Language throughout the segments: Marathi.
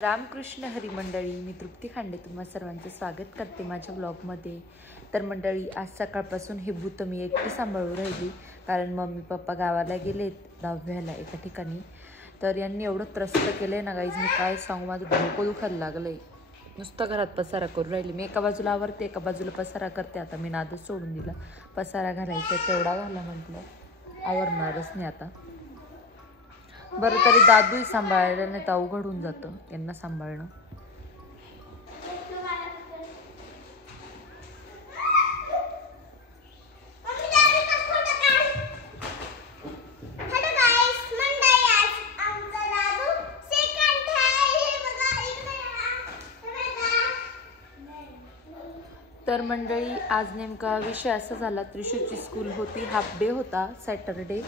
रामकृष्ण हरी मंडळी, मी तृप्ती खांडे तुम्हा सर्वांचं स्वागत करते माझ्या ब्लॉगमध्ये. तर मंडळी, आज सकाळपासून हे भूत मी एकटी सांभाळून राहिली, कारण मम्मी पप्पा गावाला गेलेत दहाव्याला एका ठिकाणी. तर यांनी एवढं त्रस्त केलंय ना गाईज, मी काय सांगू, माझं डोकं दुखायला लागलंय. नुसतं घरात पसारा करून राहिली मी, एका बाजूला आवरते एका बाजूला पसारा करते. आता मी नादच सोडून दिला, पसारा घालायचा तेवढा घाला म्हटलं, आवरणारच नाही आता. बरं तरी दादूही सांभाळायला नाही तर अवघड होऊन जातं यांना सांभाळणं. तर मंडळी, आज नेमका विषय असा झाला, त्रिशूची स्कूल होती, हाफ डे होता सॅटरडे,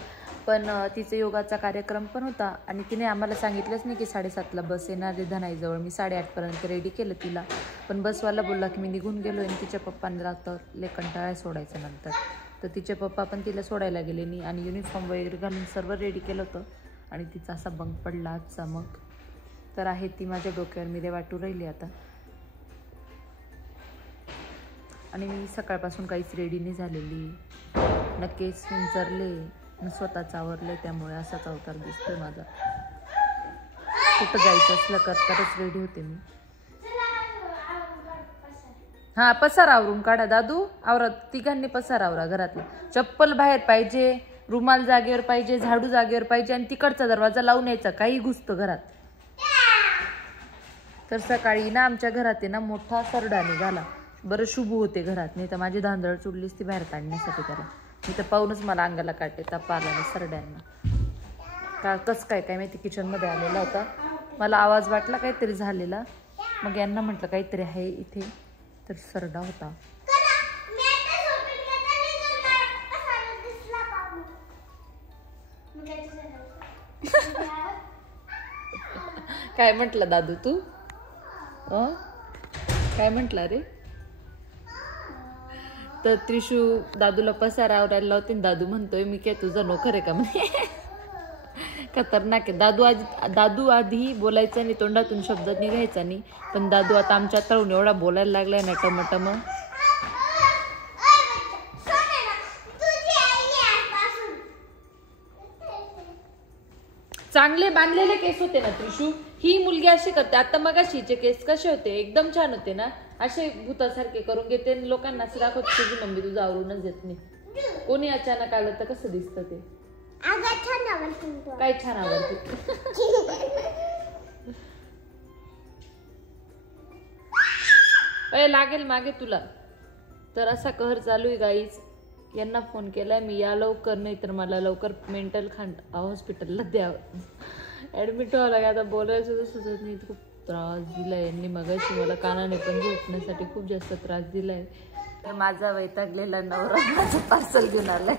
पण तिचे योगाचा कार्यक्रम पण होता आणि तिने आम्हाला सांगितलंच नाही की 7:30ला बस येणार आहे धनाईजवळ. मी 8:30पर्यंत रेडी केलं तिला, पण बसवाला बोलला की मी निघून गेलो आणि तिच्या पप्पांना तर लय कंटाळा सोडायचा नंतर. तर तिचे पप्पा पण तिला सोडायला गेले नाही आणि युनिफॉर्म वगैरे घालून सर्व रेडी केलं होतं आणि तिचा असा बंक पडला आजचा. मग तर आहे ती माझ्या डोक्यावर मिरे वाटू राहिली आता. आणि मी सकाळपासून काहीच रेडी नाही झालेली, न केस विंचरले न स्वतःच आवरले, त्यामुळे असाच अवतार दिसतोय माझा. कुठं जायचं असलं तरच रेडी होते मी. हा, पसारा आवरून काढा दादू, आवरत तिघांनी पसारा आवरा घरातला. चप्पल बाहेर पाहिजे, रुमाल जागेवर पाहिजे, झाडू जागेवर पाहिजे आणि तिकडचा दरवाजा लावून यायचा, काही घुसतं घरात. तर सकाळी ना आमच्या घरात आहे ना मोठा सरडा निघाला. बरं शुभ होते घरात, नाही तर माझी धांदळ चुडलीच ती बाहेर काढण्यासाठी त्याला. मी तर पाहूनच मला अंगाला काटे ताप आला नाही सरड्यांना. का कसं काय माहिती, किचनमध्ये आलेला होता, मला आवाज वाटला काहीतरी झालेला, मग यांना म्हटलं काहीतरी आहे इथे, तर सरडा होता. काय म्हटलं दादू तू? काय म्हटलं रे? तर त्रिशू दादूला पसारा आवरायला लावते, दादू म्हणतोय मी काय तुझा नोकर आहे का म्हणे. खतरनाक आहे दादू आधी बोलायचं नाही, तोंडातून शब्द निघायचा नाही, पण दादू आता आमच्या तळून एवढा बोलायला लागलाय ना टमटम. चांगले बांधलेले केस होते ना त्रिशू, ही मुलगी अशी करते. आता मग अशीचे केस कसे होते, एकदम छान होते ना, असे भूतासारखे करून घेते. लोकांना असं दाखवत तुझी मम्मी तुझं आवरूनच देत नाही. कोणी अचानक आलं तर कसं दिसतं ते. काय छान आवडते. लागेल मागे तुला. तर असा कहर चालू आहे गाईज. यांना फोन केलाय मी, या लवकर, नाही तर मला लवकर मेंटल हॉस्पिटलला द्यावं, ऍडमिट व्हावं लागेल. आता बोलायचं सुचत नाही, खूप त्रास दिलाय यांनी. मगाशी मला कानाने पण झोपण्यासाठी खूप जास्त त्रास दिलाय. तर माझा वैतागलेला नवरा माझं पार्सल घेऊन आलाय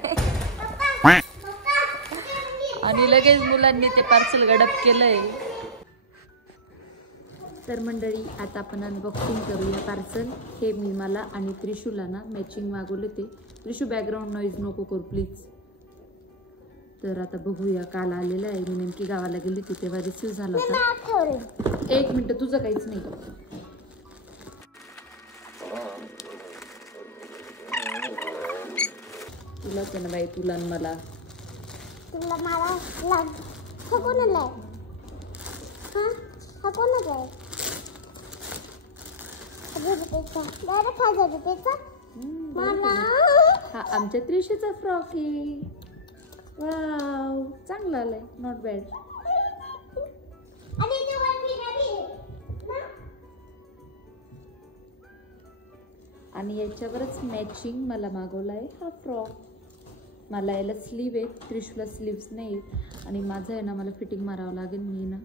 आणि लगेच मुलांनी ते पार्सल गडप केलंय. तर मंडळी, आता आपण अनबॉक्सिंग करूया पार्सल. हे मी मला आणि त्रिशूला ना मॅचिंग मागवले ते. त्रिशू बॅकग्राऊंड नॉईज नको करू प्लीज. तर आता बघूया. काल आलेलं आहे, मी नेमकी गावाला गेली होती तेव्हा रिसीव्ह झाला होता. 1 मिनिट, तुझं काहीच नाही. तुलाच आहे ना बाई, तुला मला. हा आमच्या त्रिशूचा फ्रॉक आहे. वाव, चांगला आलाय, नॉट बॅड. आणि याच्यावरच मॅचिंग मला मागवला आहे हा फ्रॉक. मला याला स्लीव आहे, त्रिशूला स्लीव्स नाही. आणि माझं आहे ना, मला फिटिंग मारावं लागेल. मी ना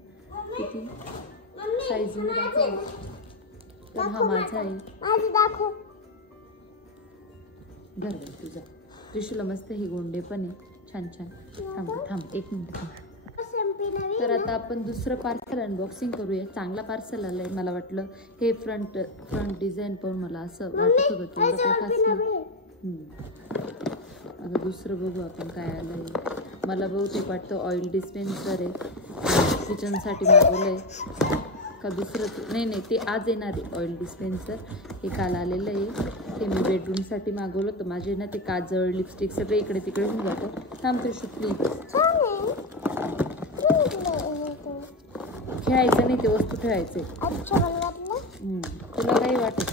किती साईज मध्ये दाखव. तर हा माझा आहे. घर तुझा. त्रिशूला मस्त हे गोंडे पण आहे, छान छान. थांब 1 मिनिट. तर आता आपण दुसरं पार्सल अनबॉक्सिंग करूया. चांगला पार्सल आलंय. मला वाटलं हे फ्रंट डिझाईन पाहून मला असं वाटत होतं की एवढं काही खास नाही. आता दुसरं बघू आपण काय आलंय. मला बहुतेक वाटतं ऑइल डिस्पेन्सर आहे, किचनसाठी मागवलंय. का दुसरंच? नाही ते आज येणार आहे ऑइल डिस्पेन्सर. हे काल आलेलं आहे. ते मी बेडरूमसाठी मागवलं होतं. माझे ना ते काजळ लिपस्टिक सगळे इकडे तिकडे होऊन जातं. थांब त्रिशू प्लीज. खेळायचं नाही, ते वस्तू ठेवायचे. तुला काही वाटत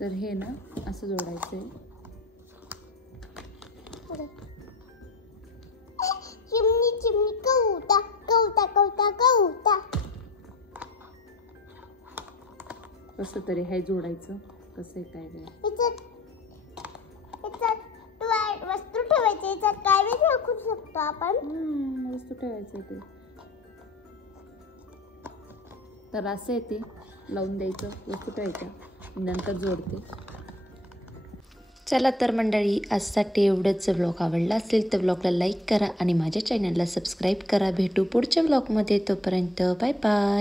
तर हे ना असं जोडायचंय. चिमणी चिमणी कौता कौता कौता कौता. कसं तरी हे जोडायचं. कसं आहे काय वस्तू ठेवायची. याच्यात काय वेगळं राखू शकतो आपण. वस्तू ठेवायचं ते. तर असं आहे ते लावून द्यायचं, वस्तू ठेवायच्या, नंतर जोडते. चला तर मंडळी, आजसाठी एवढंच. व्लॉग आवडला असेल तर व्लॉगला लाईक करा आणि माझ्या चॅनलला सबस्क्राईब करा. भेटू पुढच्या व्लॉगमध्ये. तोपर्यंत बाय बाय.